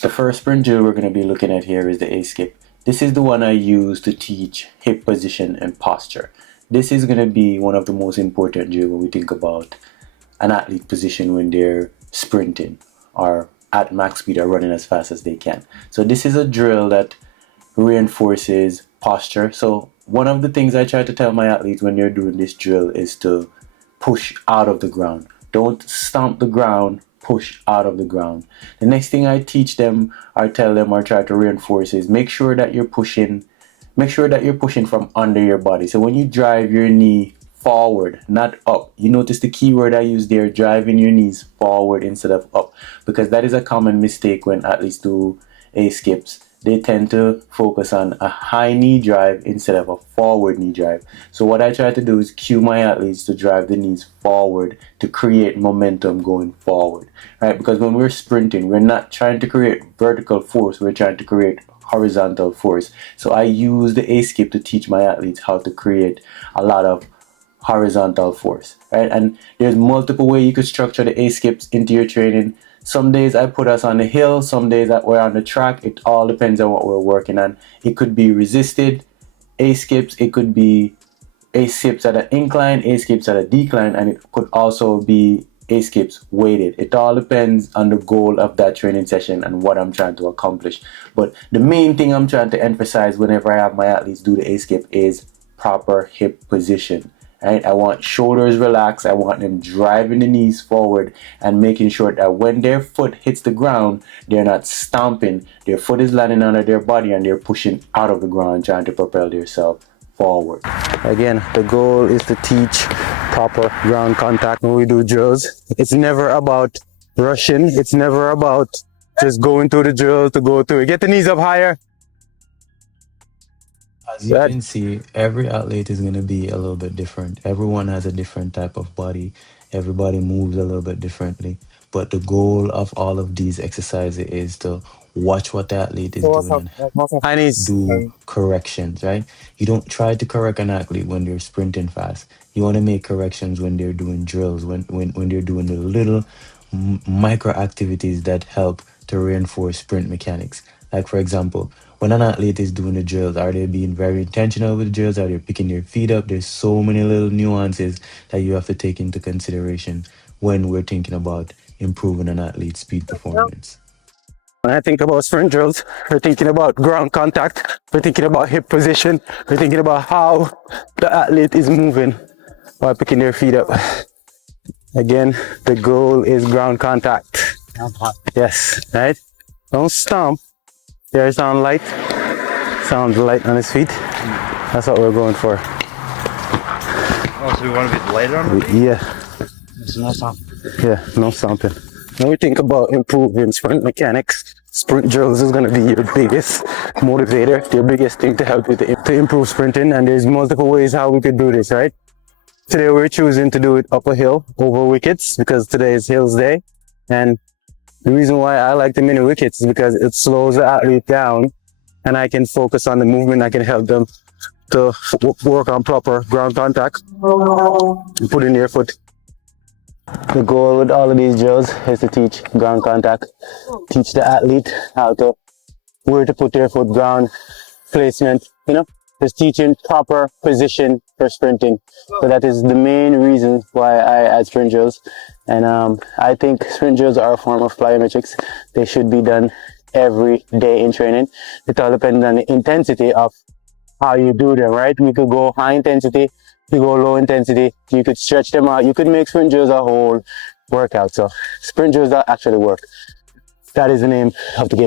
The first sprint drill we're going to be looking at here is the A-skip. This is the one I use to teach hip position and posture. This is going to be one of the most important drills when we think about an athlete position when they're sprinting or at max speed or running as fast as they can. So this is a drill that reinforces posture. So one of the things I try to tell my athletes when they're doing this drill is to push out of the ground. Don't stomp the ground, push out of the ground. The next thing I teach them or tell them or try to reinforce is make sure that you're pushing from under your body. So when you drive your knee forward, not up. You notice the key word I use there, driving your knees forward instead of up, because that is a common mistake when athletes do A-skips. They tend to focus on a high knee drive instead of a forward knee drive. So what I try to do is cue my athletes to drive the knees forward to create momentum going forward, right? Because when we're sprinting, we're not trying to create vertical force, we're trying to create horizontal force. So I use the A-skip to teach my athletes how to create a lot of horizontal force, right? And there's multiple ways you could structure the A-skips into your training. Some days I put us on the hill, some days that we're on the track. It all depends on what we're working on. It could be resisted A-skips, it could be A-skips at an incline, A-skips at a decline, and it could also be A-skips weighted. It all depends on the goal of that training session and what I'm trying to accomplish. But the main thing I'm trying to emphasize whenever I have my athletes do the A-skip is proper hip position. Right? I want shoulders relaxed. I want them driving the knees forward and making sure that when their foot hits the ground, they're not stomping. Their foot is landing under their body and they're pushing out of the ground, trying to propel themselves forward. Again, the goal is to teach proper ground contact when we do drills. It's never about rushing. It's never about just going through the drill to go through it. Get the knees up higher. As you can see, every athlete is going to be a little bit different. Everyone has a different type of body. Everybody moves a little bit differently. But the goal of all of these exercises is to watch what the athlete is doing and do corrections, right? You don't try to correct an athlete when they're sprinting fast. You want to make corrections when they're doing drills, when they're doing the little micro activities that help to reinforce sprint mechanics. Like, for example, when an athlete is doing the drills, are they being very intentional with the drills? Are they picking their feet up? There's so many little nuances that you have to take into consideration when we're thinking about improving an athlete's speed performance. When I think about sprint drills, we're thinking about ground contact, we're thinking about hip position, we're thinking about how the athlete is moving while picking their feet up. Again, the goal is ground contact. Yes, right? Don't stomp. There sounds light on his feet. That's what we're going for. Oh, so we want to be lighter on it? Yeah. So no stomp. Yeah, no stomping. When we think about improving sprint mechanics, sprint drills is going to be your biggest motivator, your biggest thing to help you to improve sprinting. And there's multiple ways how we could do this, right? Today we're choosing to do it up a hill over wickets because today is Hills Day. And the reason why I like the mini wickets is because it slows the athlete down and I can focus on the movement. I can help them to work on proper ground contact and put in their foot. The goal with all of these drills is to teach ground contact, teach the athlete where to put their foot, ground placement, just teaching proper position for sprinting. So that is the main reason why I add sprint drills. And I think sprint drills are a form of plyometrics. They should be done every day in training. It all depends on the intensity of how you do them, right? We could go high intensity, you go low intensity, you could stretch them out. You could make sprint drills a whole workout. So sprint drills that actually work. That is the name of the game.